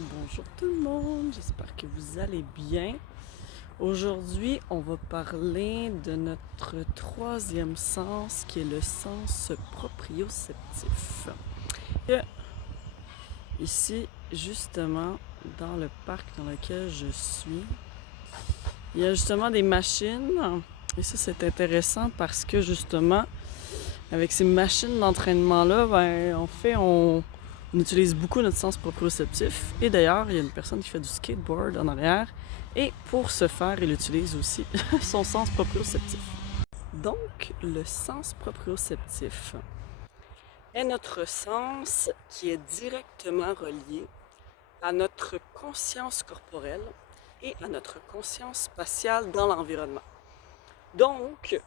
Bonjour tout le monde, j'espère que vous allez bien. Aujourd'hui, on va parler de notre troisième sens qui est le sens proprioceptif. Et ici, justement, dans le parc dans lequel je suis, il y a justement des machines. Et ça, c'est intéressant parce que justement, avec ces machines d'entraînement-là, on utilise beaucoup notre sens proprioceptif. Et d'ailleurs, il y a une personne qui fait du skateboard en arrière. Et pour ce faire, il utilise aussi son sens proprioceptif. Donc, le sens proprioceptif est notre sens qui est directement relié à notre conscience corporelle et à notre conscience spatiale dans l'environnement. Donc,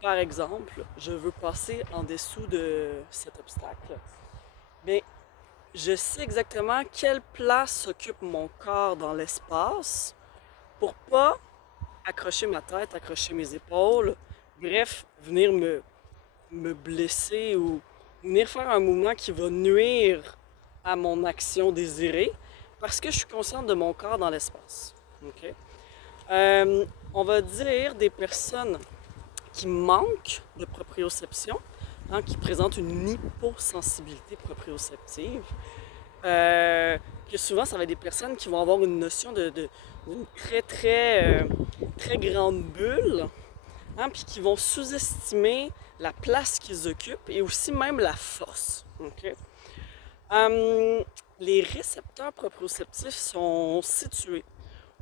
par exemple, je veux passer en dessous de cet obstacle. Bien, je sais exactement quelle place occupe mon corps dans l'espace pour pas accrocher ma tête, accrocher mes épaules, bref, venir me blesser ou venir faire un mouvement qui va nuire à mon action désirée parce que je suis consciente de mon corps dans l'espace. Okay? On va dire des personnes qui manquent de proprioception, qui présentent une hyposensibilité proprioceptive, que souvent, ça va être des personnes qui vont avoir une notion d'une très grande bulle, puis qui vont sous-estimer la place qu'ils occupent et aussi même la force. Okay? Les récepteurs proprioceptifs sont situés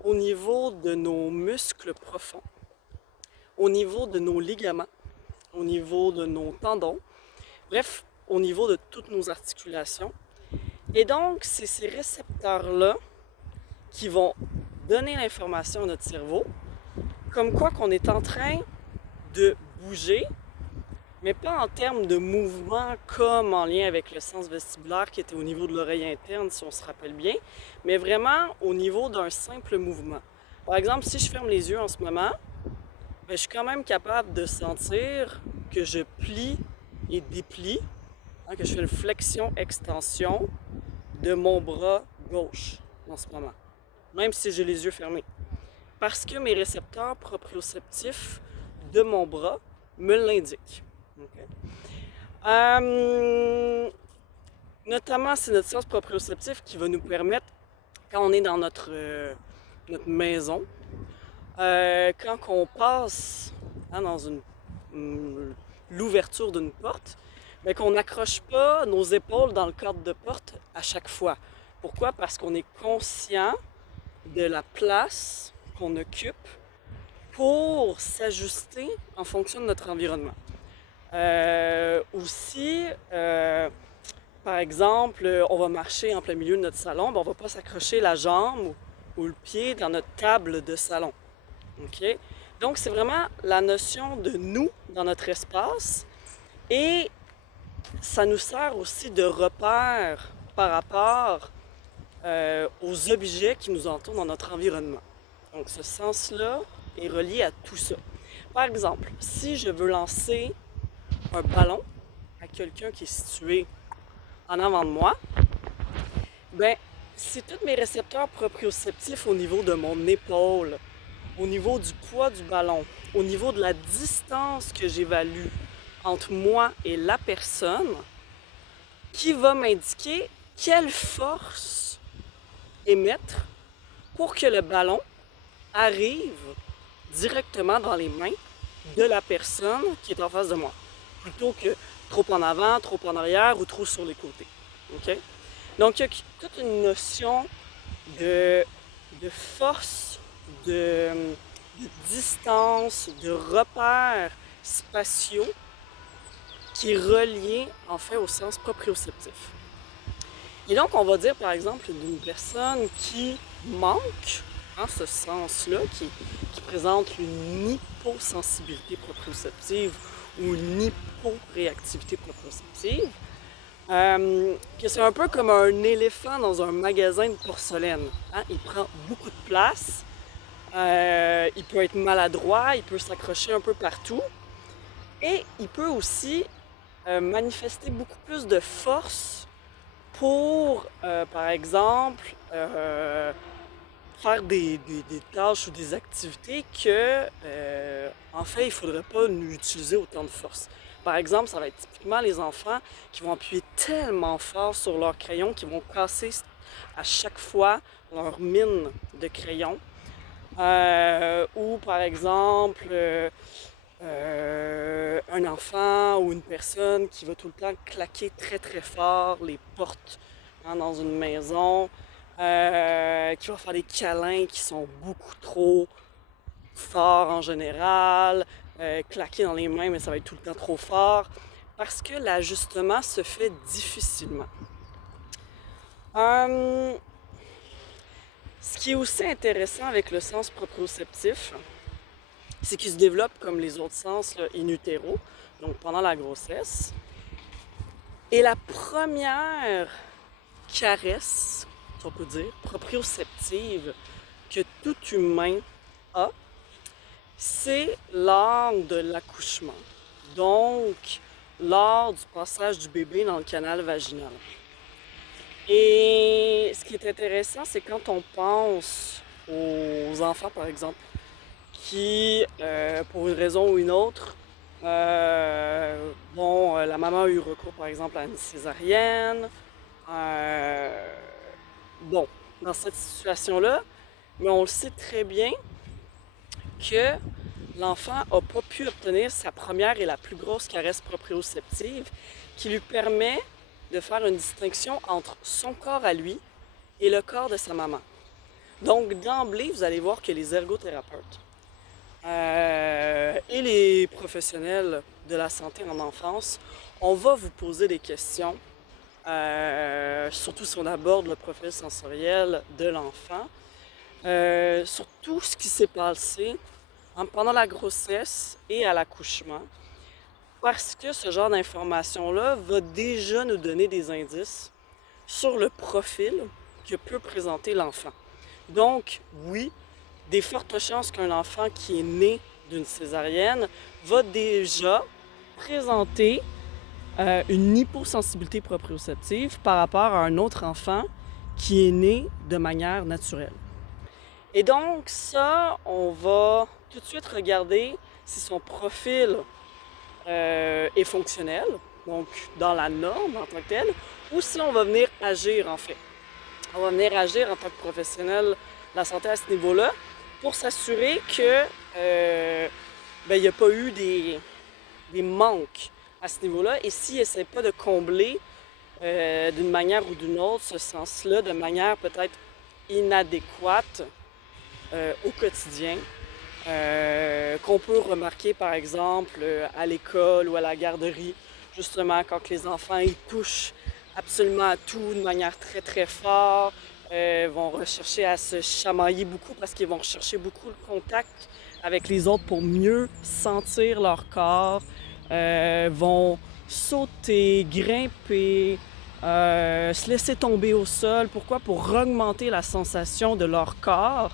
au niveau de nos muscles profonds, au niveau de nos ligaments, au niveau de nos tendons, bref, au niveau de toutes nos articulations. Et donc, c'est ces récepteurs-là qui vont donner l'information à notre cerveau, comme quoi qu'on est en train de bouger, mais pas en termes de mouvement comme en lien avec le sens vestibulaire qui était au niveau de l'oreille interne, si on se rappelle bien, mais vraiment au niveau d'un simple mouvement. Par exemple, si je ferme les yeux en ce moment, je suis quand même capable de sentir que je plie et déplie, que je fais une flexion-extension de mon bras gauche en ce moment, même si j'ai les yeux fermés. Parce que mes récepteurs proprioceptifs de mon bras me l'indiquent. Okay? Notamment, c'est notre sens proprioceptif qui va nous permettre, quand on est dans notre maison, quand on passe dans l'ouverture d'une porte, mais qu'on n'accroche pas nos épaules dans le cadre de porte à chaque fois. Pourquoi? Parce qu'on est conscient de la place qu'on occupe pour s'ajuster en fonction de notre environnement. Par exemple, on va marcher en plein milieu de notre salon, on ne va pas s'accrocher la jambe ou le pied dans notre table de salon. Okay? Donc, c'est vraiment la notion de nous dans notre espace et ça nous sert aussi de repère par rapport aux objets qui nous entourent dans notre environnement. Donc, ce sens-là est relié à tout ça. Par exemple, si je veux lancer un ballon à quelqu'un qui est situé en avant de moi, c'est tous mes récepteurs proprioceptifs au niveau de mon épaule, au niveau du poids du ballon, au niveau de la distance que j'évalue entre moi et la personne, qui va m'indiquer quelle force émettre pour que le ballon arrive directement dans les mains de la personne qui est en face de moi, plutôt que trop en avant, trop en arrière ou trop sur les côtés. Okay? Donc, il y a toute une notion de force, de distance, de repères spatiaux qui est relié en fait au sens proprioceptif. Et donc, on va dire par exemple d'une personne qui manque ce sens-là, qui présente une hyposensibilité proprioceptive ou une hyporéactivité proprioceptive, que c'est un peu comme un éléphant dans un magasin de porcelaine. Il prend beaucoup de place, il peut être maladroit, il peut s'accrocher un peu partout et il peut aussi manifester beaucoup plus de force pour, par exemple, faire des tâches ou des activités que, en fait, il ne faudrait pas utiliser autant de force. Par exemple, ça va être typiquement les enfants qui vont appuyer tellement fort sur leur crayon qu'ils vont casser à chaque fois leur mine de crayon. Ou par exemple, un enfant ou une personne qui va tout le temps claquer très très fort les portes dans une maison, qui va faire des câlins qui sont beaucoup trop forts en général, claquer dans les mains, mais ça va être tout le temps trop fort, parce que l'ajustement se fait difficilement. Ce qui est aussi intéressant avec le sens proprioceptif, c'est qu'il se développe comme les autres sens là, in utero, donc pendant la grossesse. Et la première caresse, si on peut dire, proprioceptive que tout humain a, c'est lors de l'accouchement. Donc, lors du passage du bébé dans le canal vaginal. Et ce qui est intéressant, c'est quand on pense aux enfants, par exemple, qui, pour une raison ou une autre, la maman a eu recours, par exemple, à une césarienne. Dans cette situation-là, mais on le sait très bien que l'enfant n'a pas pu obtenir sa première et la plus grosse caresse proprioceptive qui lui permet de faire une distinction entre son corps à lui et le corps de sa maman. Donc, d'emblée, vous allez voir que les ergothérapeutes et les professionnels de la santé en enfance, on va vous poser des questions, surtout si on aborde le profil sensoriel de l'enfant, sur tout ce qui s'est passé pendant la grossesse et à l'accouchement, parce que ce genre d'information-là va déjà nous donner des indices sur le profil que peut présenter l'enfant. Donc, oui, des fortes chances qu'un enfant qui est né d'une césarienne va déjà présenter une hyposensibilité proprioceptive par rapport à un autre enfant qui est né de manière naturelle. Et donc ça, on va tout de suite regarder si son profil est fonctionnel, donc dans la norme en tant que telle, ou si on va venir agir en fait. On va venir agir en tant que professionnel de la santé à ce niveau-là pour s'assurer que il n'y a pas eu des manques à ce niveau-là. Et s'il n'essaie pas de combler d'une manière ou d'une autre ce sens-là de manière peut-être inadéquate au quotidien, qu'on peut remarquer par exemple à l'école ou à la garderie, justement quand les enfants ils touchent absolument à tout de manière très très forte, vont rechercher à se chamailler beaucoup parce qu'ils vont rechercher beaucoup le contact avec les autres pour mieux sentir leur corps, vont sauter, grimper, se laisser tomber au sol. Pourquoi? Pour augmenter la sensation de leur corps.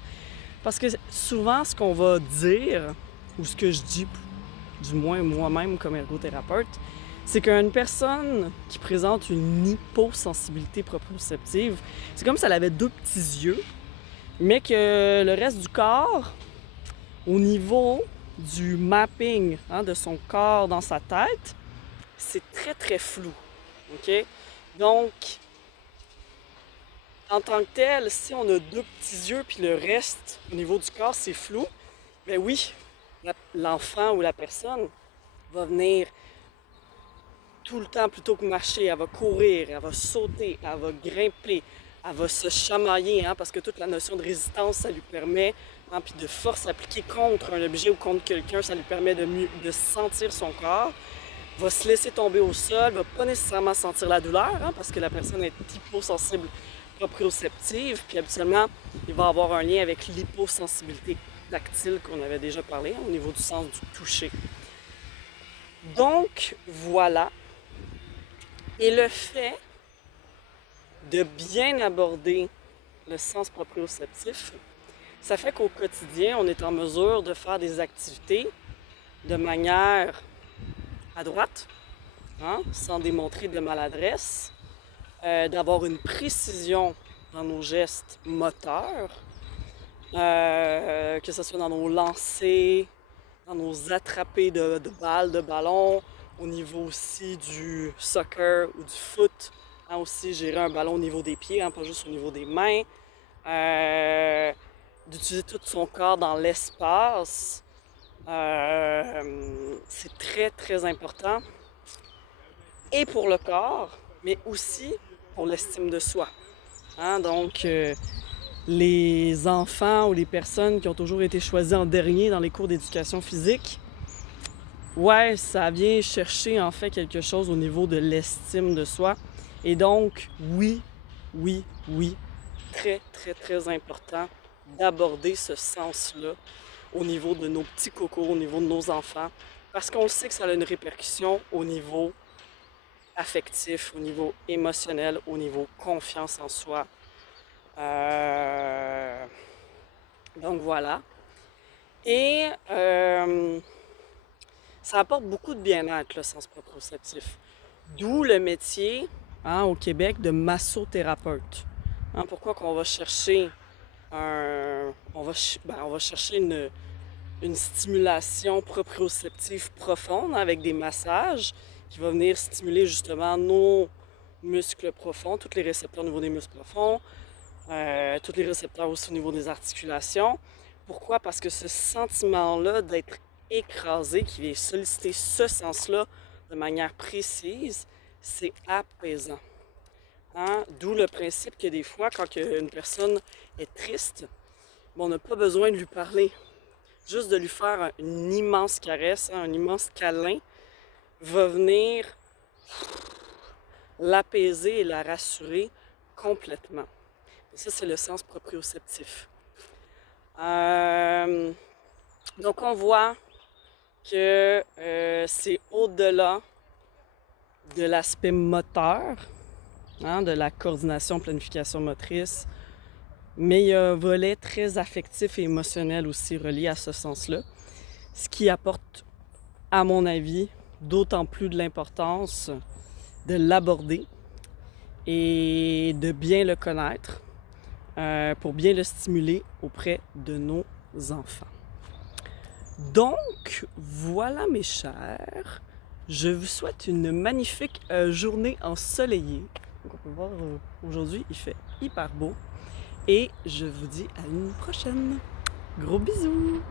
Parce que souvent, ce qu'on va dire, ou ce que je dis, du moins moi-même comme ergothérapeute, c'est qu'une personne qui présente une hyposensibilité proprioceptive, c'est comme si elle avait deux petits yeux, mais que le reste du corps, au niveau du mapping de son corps dans sa tête, c'est très très flou. Okay? Donc, en tant que tel, si on a deux petits yeux puis le reste au niveau du corps c'est flou, ben oui, l'enfant ou la personne va venir tout le temps plutôt que marcher, elle va courir, elle va sauter, elle va grimper, elle va se chamailler, parce que toute la notion de résistance, ça lui permet, puis de force appliquée contre un objet ou contre quelqu'un, ça lui permet de sentir son corps, va se laisser tomber au sol, va pas nécessairement sentir la douleur, parce que la personne est hyposensible proprioceptive, puis habituellement, il va avoir un lien avec l'hyposensibilité tactile qu'on avait déjà parlé, au niveau du sens du toucher. Donc, voilà. Et le fait de bien aborder le sens proprioceptif, ça fait qu'au quotidien, on est en mesure de faire des activités de manière adroite, sans démontrer de maladresse, d'avoir une précision dans nos gestes moteurs, que ce soit dans nos lancers, dans nos attrapés de balles, de ballons, au niveau aussi du soccer ou du foot, hein, aussi gérer un ballon au niveau des pieds, hein, pas juste au niveau des mains, d'utiliser tout son corps dans l'espace. C'est très, très important. Et pour le corps, mais aussi pour l'estime de soi. Hein? Donc, les enfants ou les personnes qui ont toujours été choisies en dernier dans les cours d'éducation physique, ouais, ça vient chercher en fait quelque chose au niveau de l'estime de soi. Et donc, oui, très, très, très important d'aborder ce sens-là au niveau de nos petits cocos, au niveau de nos enfants, parce qu'on sait que ça a une répercussion au niveau affectif, au niveau émotionnel, au niveau confiance en soi. Donc voilà. Et ça apporte beaucoup de bien-être, le sens proprioceptif. D'où le métier, hein, au Québec, de massothérapeute. Hein, pourquoi qu'on va chercher on va chercher une stimulation proprioceptive profonde avec des massages qui va venir stimuler justement nos muscles profonds, tous les récepteurs au niveau des muscles profonds, tous les récepteurs aussi au niveau des articulations. Pourquoi? Parce que ce sentiment-là d'être écrasé, qui vient solliciter ce sens-là de manière précise, c'est apaisant. Hein? D'où le principe que des fois, quand une personne est triste, on n'a pas besoin de lui parler. Juste de lui faire une immense caresse, hein, un immense câlin, va venir l'apaiser et la rassurer complètement. Et ça, c'est le sens proprioceptif. Donc, on voit que c'est au-delà de l'aspect moteur, hein, de la coordination, planification motrice, mais il y a un volet très affectif et émotionnel aussi relié à ce sens-là, ce qui apporte, à mon avis, d'autant plus de l'importance de l'aborder et de bien le connaître pour bien le stimuler auprès de nos enfants. Donc, voilà mes chers, je vous souhaite une magnifique journée ensoleillée. Donc, on peut voir aujourd'hui, il fait hyper beau. Et je vous dis à une prochaine. Gros bisous!